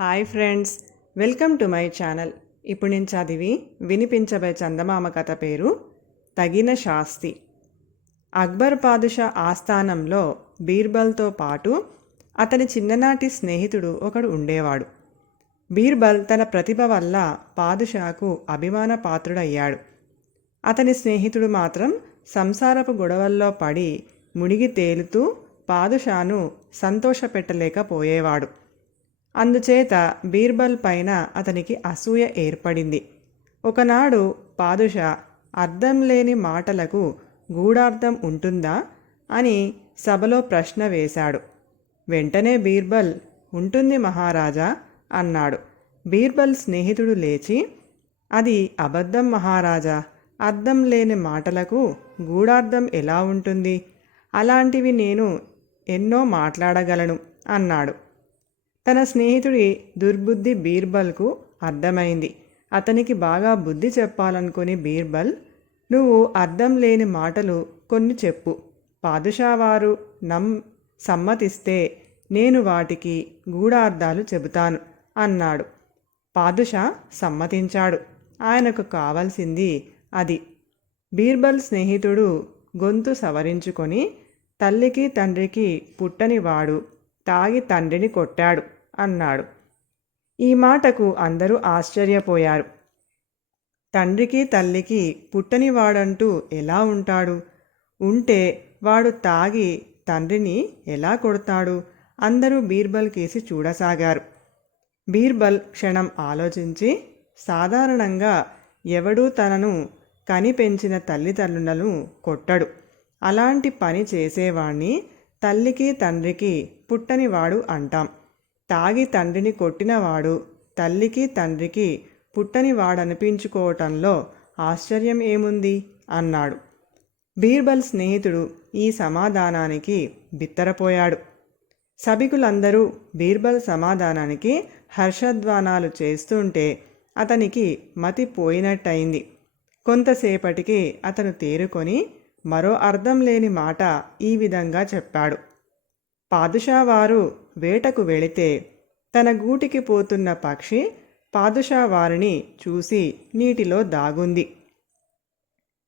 Hi friends, welcome to my channel. ఇప్పుడు నేను చదివి వినిపించబోయే చందమామ కథ పేరు తగిన శాస్తి. అక్బర్ పాదుషా ఆస్థానంలో బీర్బల్తో పాటు అతని చిన్ననాటి స్నేహితుడు ఒకడు ఉండేవాడు. బీర్బల్ తన ప్రతిభ వల్ల పాదుషాకు అభిమాన పాత్రుడయ్యాడు. అతని స్నేహితుడు మాత్రం సంసారపు గొడవల్లో పడి మునిగి తేలుతూ పాదుషాను సంతోషపెట్టలేకపోయేవాడు. అందుచేత బీర్బల్ పైన అతనికి అసూయ ఏర్పడింది. ఒకనాడు పాదుషా అర్థం లేని మాటలకు గూఢార్థం ఉంటుందా అని సభలో ప్రశ్న వేశాడు. వెంటనే బీర్బల్ ఉంటుంది మహారాజా అన్నాడు. బీర్బల్ స్నేహితుడు లేచి, అది అబద్ధం మహారాజా, అర్థం లేని మాటలకు గూఢార్థం ఎలా ఉంటుంది? అలాంటివి నేను ఎన్నో మాట్లాడగలను అన్నాడు. తన స్నేహితుడి దుర్బుద్ధి బీర్బల్కు అర్థమైంది. అతనికి బాగా బుద్ధి చెప్పాలనుకుని బీర్బల్, నువ్వు అర్థం లేని మాటలు కొన్ని చెప్పు, పాదుషావారు సమ్మతిస్తే నేను వాటికి గూఢార్థాలు చెబుతాను అన్నాడు. పాదుషా సమ్మతించాడు. ఆయనకు కావాల్సింది అది. బీర్బల్ స్నేహితుడు గొంతు సవరించుకొని, తల్లికి తండ్రికి పుట్టనివాడు తాగి తండ్రిని కొట్టాడు అన్నాడు. ఈ మాటకు అందరూ ఆశ్చర్యపోయారు. తండ్రికి తల్లికి పుట్టనివాడంటూ ఎలా ఉంటాడు? ఉంటే వాడు తాగి తండ్రిని ఎలా కొడతాడు? అందరూ బీర్బల్ కేసి చూడసాగారు. బీర్బల్ క్షణం ఆలోచించి, సాధారణంగా ఎవడూ తనను కని పెంచిన తల్లిదండ్రులను కొట్టడు. అలాంటి పని చేసేవాణ్ణి తల్లికి తండ్రికి పుట్టనివాడు అంటాం. తాగి తండ్రిని కొట్టినవాడు తల్లికి తండ్రికి పుట్టనివాడనిపించుకోవటంలో ఆశ్చర్యం ఏముంది అన్నాడు. బీర్బల్ స్నేహితుడు ఈ సమాధానానికి బిత్తరపోయాడు. సభికులందరూ బీర్బల్ సమాధానానికి హర్షధ్వానాలు చేస్తుంటే అతనికి మతి పోయినట్టయింది. కొంతసేపటికి అతను తేరుకొని మరో అర్థం లేని మాట ఈ విధంగా చెప్పాడు. పాదుషావారు వేటకు వెళితే తన గూటికి పోతున్న పక్షి పాదుషావారిని చూసి నీటిలో దాగుంది.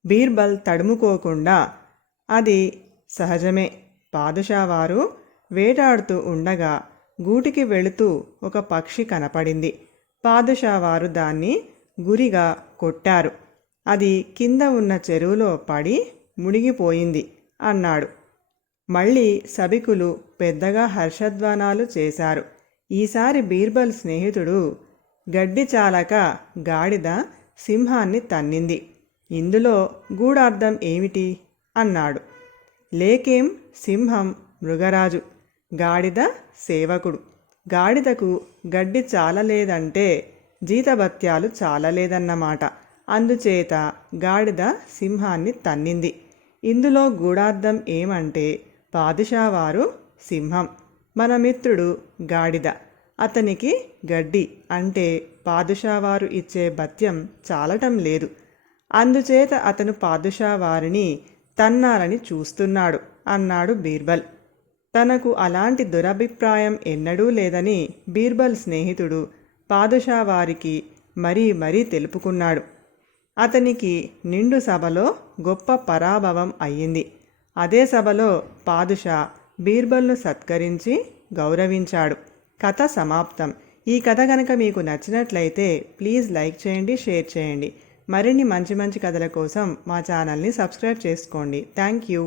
బీర్బల్ తడుముకోకుండా, అది సహజమే, పాదుషావారు వేటాడుతూ ఉండగా గూటికి వెళుతూ ఒక పక్షి కనపడింది. పాదుషావారు దాన్ని గురిగా కొట్టారు. అది కింద ఉన్న చెరువులో పడి మునిగిపోయింది అన్నాడు. మళ్ళీ సభికులు పెద్దగా హర్షధ్వానాలు చేశారు. ఈసారి బీర్బల్ స్నేహితుడు, గడ్డి చాలక గాడిద సింహాన్ని తన్నింది, ఇందులో గూఢార్థం ఏమిటి అన్నాడు. లేకేం, సింహం మృగరాజు, గాడిద సేవకుడు. గాడిదకు గడ్డి చాలలేదంటే జీతభత్యాలు చాలలేదన్నమాట. అందుచేత గాడిద సింహాన్ని తన్నింది. ఇందులో గూఢార్థం ఏమంటే, పాదుషావారు సింహం, మన మిత్రుడు గాడిద, అతనికి గడ్డి అంటే పాదుషావారు ఇచ్చే భత్యం చాలటం లేదు. అందుచేత అతను పాదుషావారిని తన్నాలని చూస్తున్నాడు అన్నాడు బీర్బల్. తనకు అలాంటి దురభిప్రాయం ఎన్నడూ లేదని బీర్బల్ స్నేహితుడు పాదుషావారికి మరీ తెలుపుకున్నాడు. అతనికి నిండు సభలో గొప్ప పరాభవం అయ్యింది. అదే సభలో పాదుషా బీర్బల్ను సత్కరించి గౌరవించాడు. కథ సమాప్తం. ఈ కథ కనుక మీకు నచ్చినట్లయితే ప్లీజ్ లైక్ చేయండి, షేర్ చేయండి. మరిన్ని మంచి కథల కోసం మా ఛానల్ని సబ్స్క్రైబ్ చేసుకోండి. Thank you.